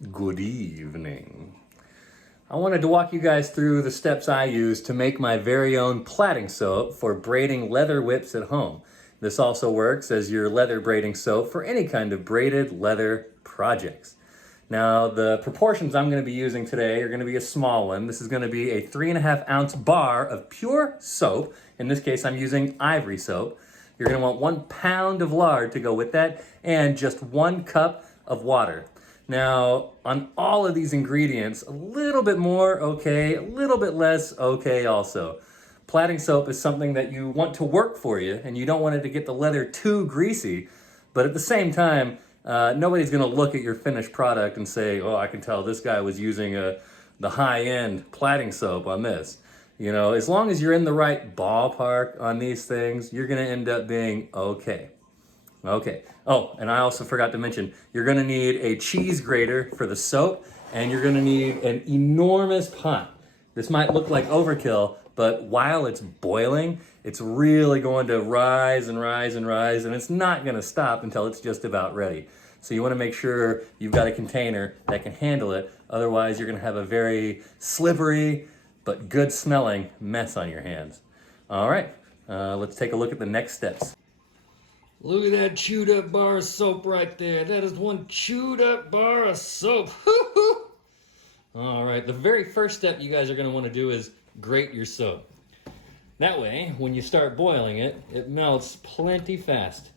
Good evening. I wanted to walk you guys through the steps I use to make my very own plaiting soap for braiding leather whips at home. This also works as your leather braiding soap for any kind of braided leather projects. Now, the proportions I'm going to be using today are going to be a small one. This is going to be a 3.5 ounce bar of pure soap. In this case, I'm using ivory soap. You're going to want 1 pound of lard to go with that and just 1 cup of water. Now, on all of these ingredients, a little bit more, okay, a little bit less, okay also. Plaiting soap is something that you want to work for you, and you don't want it to get the leather too greasy, but at the same time, nobody's gonna look at your finished product and say, oh, I can tell this guy was using the high-end plaiting soap on this. You know, as long as you're in the right ballpark on these things, you're gonna end up being okay. Okay. Oh, and I also forgot to mention, you're gonna need a cheese grater for the soap, and you're gonna need an enormous pot. This might look like overkill, but while it's boiling, it's really going to rise and rise and rise, and it's not gonna stop until it's just about ready. So you wanna make sure you've got a container that can handle it, otherwise you're gonna have a very slippery, but good smelling mess on your hands. All right, let's take a look at the next steps. Look at that chewed up bar of soap right there. That is one chewed up bar of soap. All right, the very first step you guys are gonna wanna do is grate your soap. That way, when you start boiling it, it melts plenty fast.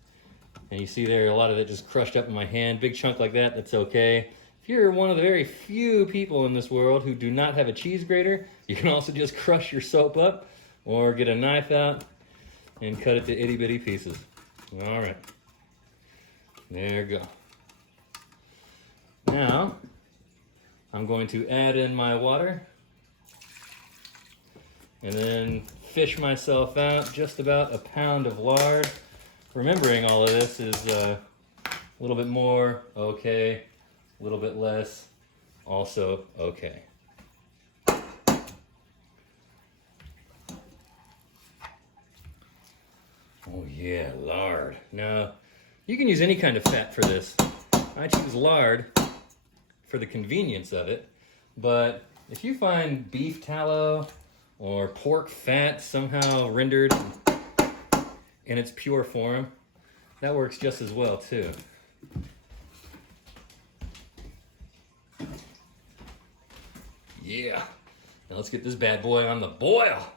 And you see there, a lot of it just crushed up in my hand. Big chunk like that, that's okay. If you're one of the very few people in this world who do not have a cheese grater, you can also just crush your soap up or get a knife out and cut it to itty bitty pieces. All right, there you go. Now, I'm going to add in my water and then fish myself out just about a pound of lard. Remembering all of this is a little bit more, okay, a little bit less, also okay. Oh yeah, lard. Now, you can use any kind of fat for this. I choose lard for the convenience of it, but if you find beef tallow or pork fat somehow rendered in its pure form, that works just as well too. Yeah, now let's get this bad boy on the boil.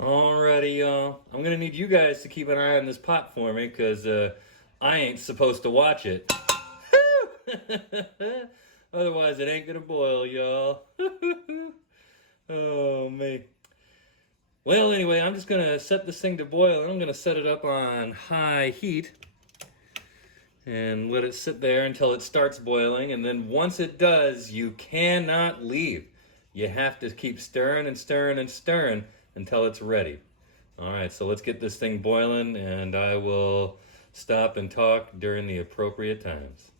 Alrighty, y'all. I'm gonna need you guys to keep an eye on this pot for me, because I ain't supposed to watch it. Otherwise, it ain't gonna boil, y'all. Oh, me. Well, anyway, I'm just gonna set this thing to boil, and I'm gonna set it up on high heat and let it sit there until it starts boiling, and then once it does, you cannot leave. You have to keep stirring and stirring and stirring until it's ready. All right, so let's get this thing boiling, and I will stop and talk during the appropriate times.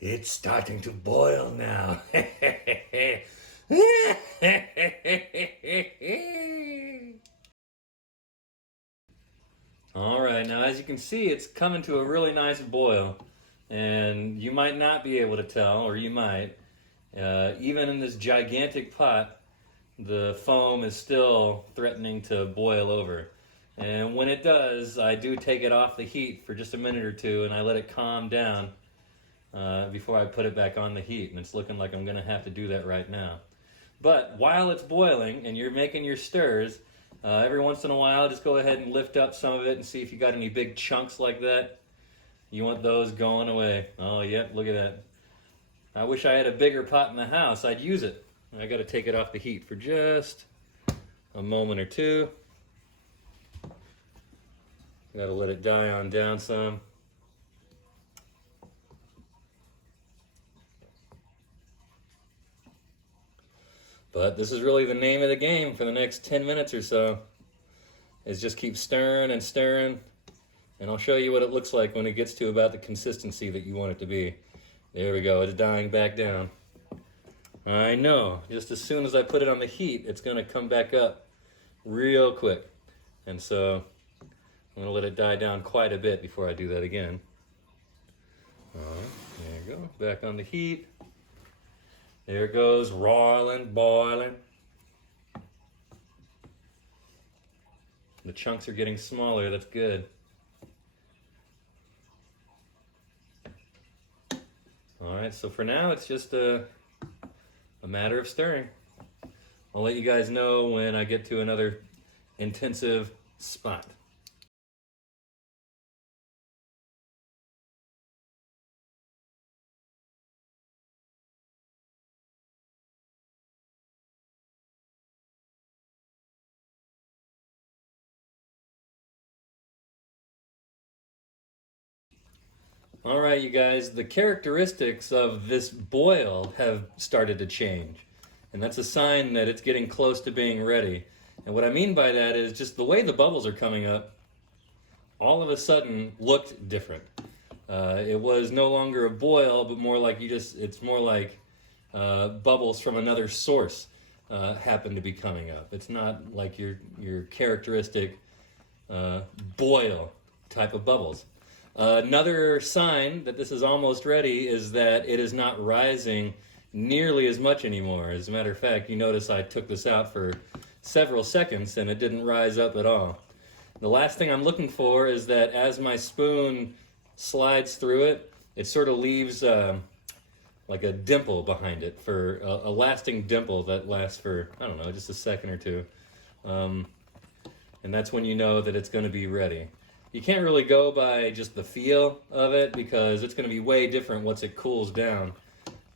It's starting to boil now. All right, now as you can see, it's coming to a really nice boil, and you might not be able to tell, or you might. Even in this gigantic pot, the foam is still threatening to boil over. And when it does, I do take it off the heat for just a minute or two, and I let it calm down before I put it back on the heat, and it's looking like I'm gonna have to do that right now. But while it's boiling and you're making your stirs, every once in a while, just go ahead and lift up some of it and see if you got any big chunks like that. You want those going away. Oh, yep, look at that. I wish I had a bigger pot in the house. I'd use it. I got to take it off the heat for just a moment or two. Got to let it die on down some. But this is really the name of the game for the next 10 minutes or so, is just keep stirring and stirring, and I'll show you what it looks like when it gets to about the consistency that you want it to be. There we go, it's dying back down. I know, just as soon as I put it on the heat, it's gonna come back up real quick. And so I'm gonna let it die down quite a bit before I do that again. All right, there you go, back on the heat. There it goes, roiling, boiling. The chunks are getting smaller, that's good. All right, so for now it's just a matter of stirring. I'll let you guys know when I get to another intensive spot. All right, you guys, the characteristics of this boil have started to change. And that's a sign that it's getting close to being ready. And what I mean by that is just the way the bubbles are coming up, all of a sudden looked different. It was no longer a boil, but more like it's more like bubbles from another source happen to be coming up. It's not like your characteristic boil type of bubbles. Another sign that this is almost ready is that it is not rising nearly as much anymore. As a matter of fact, you notice I took this out for several seconds and it didn't rise up at all. The last thing I'm looking for is that as my spoon slides through it, it sort of leaves like a dimple behind it, for a lasting dimple that lasts for, I don't know, just a second or two. And that's when you know that it's going to be ready. You can't really go by just the feel of it because it's going to be way different once it cools down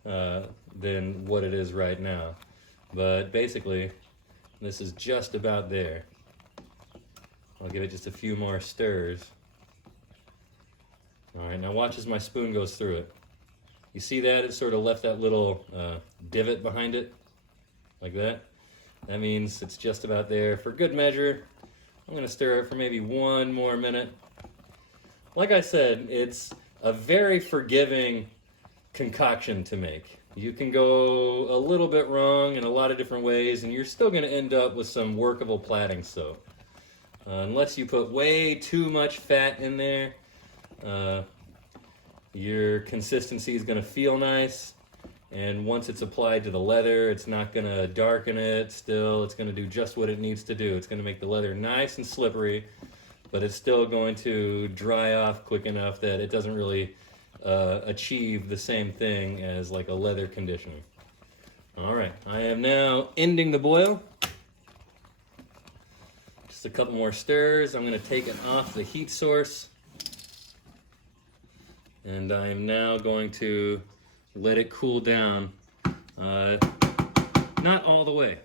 than what it is right now. But basically, this is just about there. I'll give it just a few more stirs. All right, now watch as my spoon goes through it. You see that? It sort of left that little divot behind it, like that. That means it's just about there. For good measure, I'm going to stir it for maybe 1 more minute. Like I said, it's a very forgiving concoction to make. You can go a little bit wrong in a lot of different ways, and you're still going to end up with some workable plaiting soap. Unless you put way too much fat in there, your consistency is going to feel nice. And once it's applied to the leather, it's not going to darken it. Still, it's going to do just what it needs to do. It's going to make the leather nice and slippery, but it's still going to dry off quick enough that it doesn't really achieve the same thing as like a leather conditioner. All right, I am now ending the boil. Just a couple more stirs. I'm going to take it off the heat source. And I am now going to let it cool down, not all the way,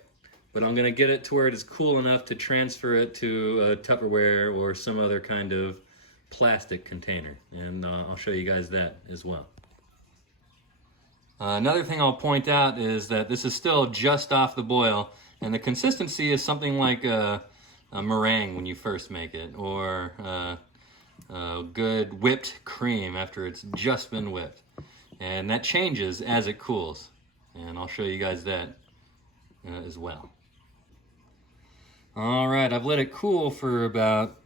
but I'm going to get it to where it is cool enough to transfer it to a Tupperware or some other kind of plastic container, and I'll show you guys that as well. Another thing I'll point out is that this is still just off the boil, and the consistency is something like a meringue when you first make it, or good whipped cream after it's just been whipped. And that changes as it cools. And I'll show you guys that as well. All right, I've let it cool for about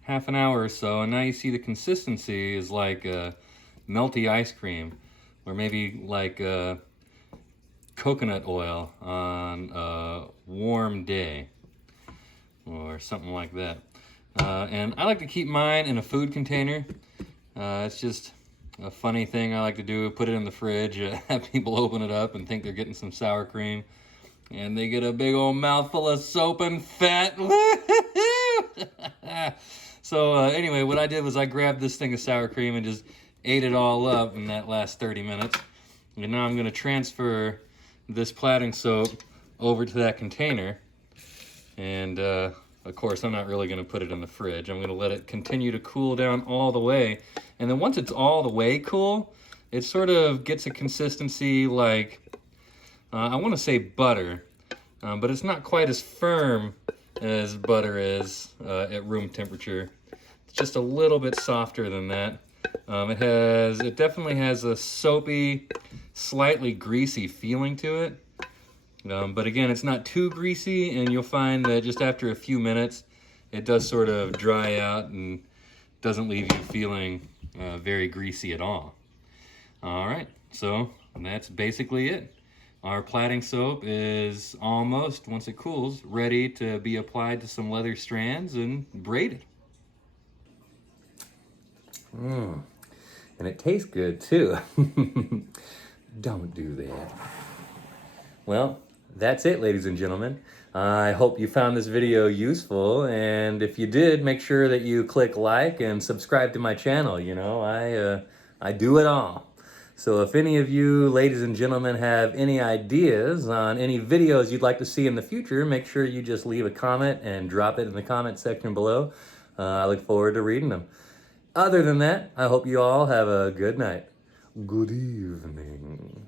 half an hour or so, and now you see the consistency is like melty ice cream, or maybe like coconut oil on a warm day, or something like that. And I like to keep mine in a food container. It's just a funny thing I like to do, put it in the fridge, have people open it up and think they're getting some sour cream, and they get a big old mouthful of soap and fat. So anyway, what I did was I grabbed this thing of sour cream and just ate it all up in that last 30 minutes. And now I'm going to transfer this plaiting soap over to that container. And of course, I'm not really going to put it in the fridge. I'm going to let it continue to cool down all the way. And then once it's all the way cool, it sort of gets a consistency like, I want to say butter, but it's not quite as firm as butter is at room temperature. It's just a little bit softer than that. It definitely has a soapy, slightly greasy feeling to it. But again, it's not too greasy, and you'll find that just after a few minutes, it does sort of dry out and doesn't leave you feeling very greasy at all. All right, so that's basically it. Our plaiting soap is almost, once it cools, ready to be applied to some leather strands and braided. And it tastes good too. Don't do that. Well, that's it, ladies and gentlemen. I hope you found this video useful, and if you did, make sure that you click like and subscribe to my channel. You know, I do it all. So if any of you, ladies and gentlemen, have any ideas on any videos you'd like to see in the future, make sure you just leave a comment and drop it in the comment section below. I look forward to reading them. Other than that, I hope you all have a good night. Good evening.